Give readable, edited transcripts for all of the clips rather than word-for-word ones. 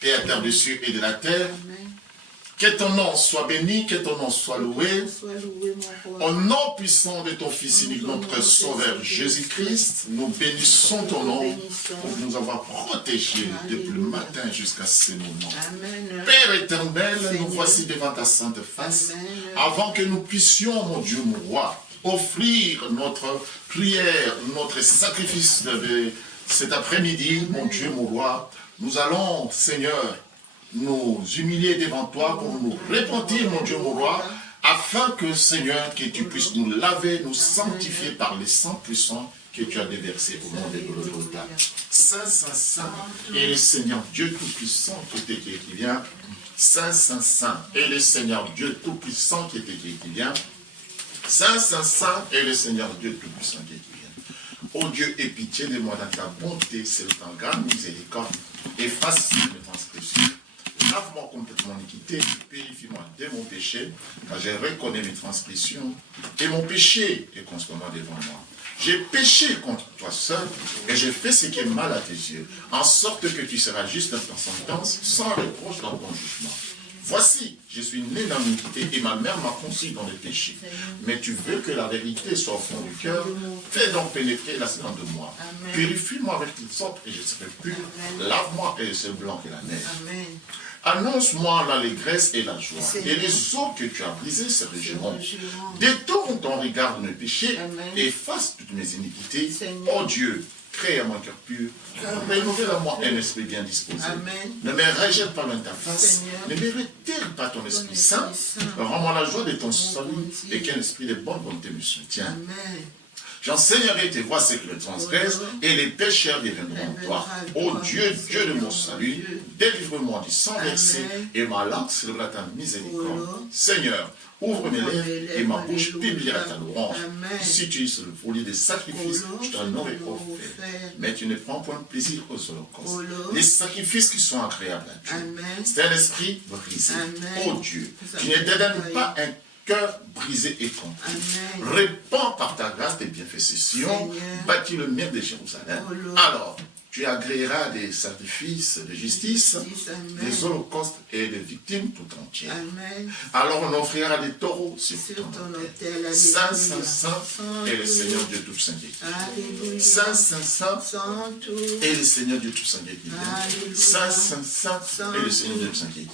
Créateur des cieux et de la terre. Que ton nom soit béni, que ton nom soit loué. Au nom puissant de ton Fils unique, notre Sauveur Jésus-Christ, nous bénissons ton nom pour nous avoir protégés depuis le matin jusqu'à ce moment. Père éternel, nous voici devant ta sainte face, avant que nous puissions, mon Dieu, mon roi, offrir notre prière, notre sacrifice de cet après-midi, mon Dieu, mon roi. Nous allons, Seigneur, nous humilier devant toi pour nous repentir, mon Dieu, mon roi, afin que, Seigneur, que tu puisses nous laver, nous sanctifier par les sang puissants que tu as déversés au nom de Golgotha. Saint, Saint, Saint, et le Seigneur Dieu Tout-Puissant qui était qui vient. Saint, Saint, Saint, et le Seigneur Dieu Tout-Puissant qui était qui vient. Saint, Saint, Saint, et le Seigneur Dieu Tout-Puissant qui vient. Ô Dieu, aie pitié de moi dans ta bonté, c'est ta grande miséricorde. Efface mes transgressions. Lave-moi complètement l'iniquité, purifie-moi de mon péché, car je reconnais mes transgressions, et mon péché est constamment devant moi. J'ai péché contre toi seul, et j'ai fait ce qui est mal à tes yeux, en sorte que tu seras juste dans ta sentence, sans reproche dans ton jugement. Voici, je suis né dans l'iniquité, et ma mère m'a conçu dans le péché. Mais tu veux que la vérité soit au fond du cœur, fais donc pénétrer la sang de moi. Purifie-moi avec toutes sortes, et je serai pur. Lave-moi, et je serai blanc que la neige. Annonce-moi l'allégresse et la joie. Et les eaux que tu as brisées se réjouiront. Détourne ton regard de mes péchés, efface toutes mes iniquités. Oh Dieu, crée à mon cœur pur, rénovez à moi un esprit bien disposé. Ne me rejette pas dans ta face, ne me retire pas ton Esprit Saint. Rends-moi la joie de ton salut et qu'un esprit de bonne volonté me soutienne. J'enseignerai tes voies ceux qui le transgressent, et les pécheurs deviendront toi. Ô Dieu, Dieu de mon salut, délivre-moi du sang versé, et ma langue célébrera ta miséricorde. Seigneur, ouvre mes lèvres, et ma bouche publiera ta louange. Si tu es sur le folie des sacrifices, je t'en aurai offert. Mais tu ne prends point de plaisir aux holocaustes. Les sacrifices qui sont agréables à Dieu. C'est un esprit brisé. Ô Dieu, tu ne dédaignes pas un cœur brisé et contrit. Répands par ta grâce tes bienfaits Sion, bâtis le mur de Jérusalem. Alors, tu agréeras des sacrifices de justice, des holocaustes et des victimes tout entières. Alors on offrira des taureaux sur ton autel. Saint, Saint, Saint, et le Seigneur Dieu Tout-Puissant qui vient. Saint, Saint, Saint, et le Seigneur Dieu Tout-Puissant qui vient. Saint, Saint, Saint, et le Seigneur Dieu Tout-Puissant qui vient.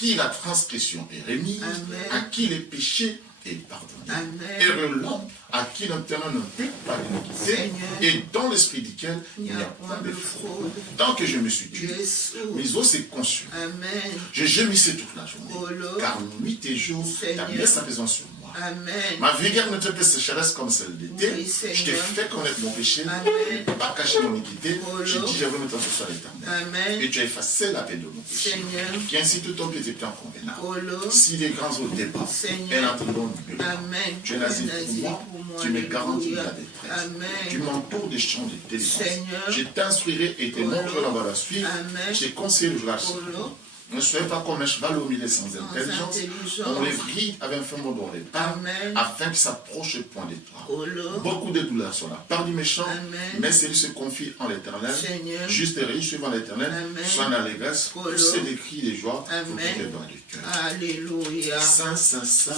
qui la transgression est remise, à qui les péchés est pardonné. Heureux l'homme à qui l'Éternel ne peut pas l'iniquité et dans l'esprit duquel il n'y a point de fraude. Tant que je me suis tué, mes os s'est conçu. Je gémissais toute la journée, car nuit et jour, ta main s'apaisant sur moi. Ma vigueur ne te fait sécheresse comme celle d'été. Je t'ai fait connaître mon péché, pas cacher mon iniquité. Je dis, je veux mettre ce soir l'Éternel. Et tu as effacé la peine de mon péché. Qu'ainsi tout ton pied était en convenable. Si les grands eaux dépassent, elles entreront du milieu. Tu es l'asile pour moi, tu me garantis la détresse. Tu m'entoures des champs de délivrance. Je t'instruirai et te montrerai la voie à suivre. Je te conseille le jour à suivre. Ne soyez pas comme un cheval au milieu sans intelligence. On les vrille avec un ferme dans les pas, afin qu'ils s'approchent le point des toi. Beaucoup de douleurs sont la part du méchant, mais celui se confie en l'Éternel. Juste et riche suivant l'Éternel, soit dans l'allégresse, c'est des cris de joie, vous pouvez dans le cœur. Alléluia. Saint, Saint, Saint,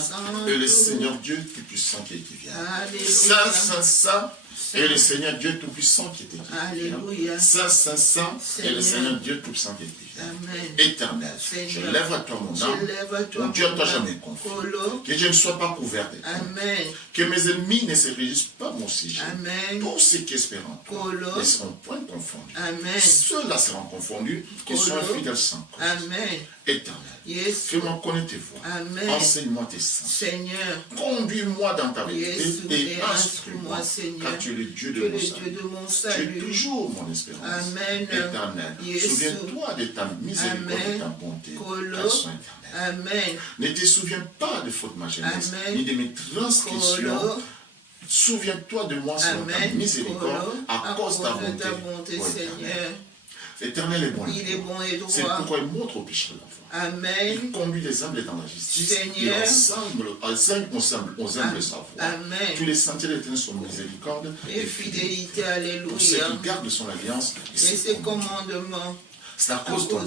et le Seigneur Dieu Tout-Puissant qui vient. Saint, Saint, Saint, et le Seigneur Dieu Tout-Puissant qui était Alléluia. Saint, Saint, Saint, et le Seigneur Dieu Tout-Puissant qui était Éternel, je lève à toi mon âme, mon Dieu à toi jamais confie. Que je ne sois pas couvert de toi. Que mes ennemis ne se régissent pas mon sujet. Pour ceux qui espèrent en toi ne seront point confondus. Ceux-là seront confondus qui sont fidèles sans cause. Éternel, fais-moi connaître tes voies. Enseigne-moi tes sens. Conduis-moi dans ta vérité et instruis-moi, car tu es le Dieu de mon salut. Tu es toujours mon espérance. Éternel, souviens-toi de ta miséricorde et ta bonté. Elles sont éternelles. Ne te souviens pas de faute ma jeunesse, ni de mes transgressions. Souviens-toi de moi selon ta miséricorde, à cause de ta bonté, Seigneur. L'Éternel est bon. Il est bon et droit. C'est pourquoi il montre au pécheur la voie. Amen. Il conduit les humbles dans la justice. Seigneur. Il enseigne aux humbles sa voie. Amen. Tous les sentiers de l'Éternel sont miséricorde et fidélité. Alléluia. Pour ceux qui gardent son alliance et ses commandements. C'est à cause de ton nom,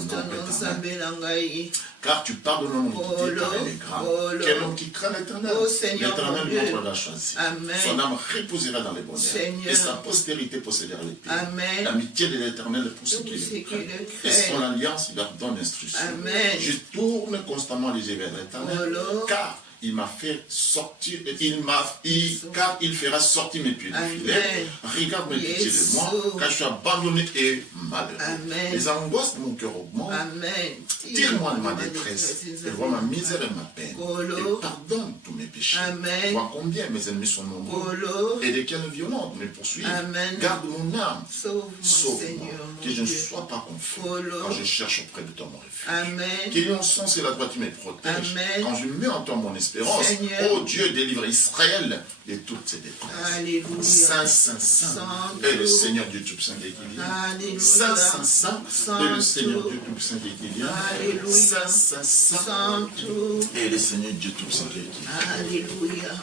Éternel. Car tu pardonnes mon iniquité, car elle est grave. Quel homme qui craint l'Éternel? L'Éternel montre la choisir. Son âme reposera dans les bonheurs. Et sa postérité possédera les pays. L'amitié de l'Éternel pour ceux qui le craignent. Et son alliance, il leur donne l'instruction. Je tourne constamment les yeux vers l'Éternel, car il m'a fait sortir, car il fera sortir mes pieds du filet. Regarde mes pitiés de moi, car je suis abandonné et malheureux. Les angoisses de mon cœur augmentent. Tire-moi de ma détresse, et vois ma misère et ma peine. Et pardonne tous mes péchés. Vois combien mes ennemis sont nombreux, et lesquels violents me poursuivent. Garde mon âme, sauve-moi, que je ne sois pas confus quand je cherche auprès de toi mon refuge. Qu'il y ait un sens et la droite me protège. Quand je mets en toi mon espérance, oh Dieu, délivre Israël de toutes ses détresses. Alléluia. Saint, Saint, Saint, et le Seigneur Dieu Tout-Puissant qui vient. Saint, Saint, Saint, et le Seigneur Dieu Tout-Puissant qui vient. Saint, Saint, Saint, et le Seigneur Dieu Tout-Puissant qui vient. Alléluia.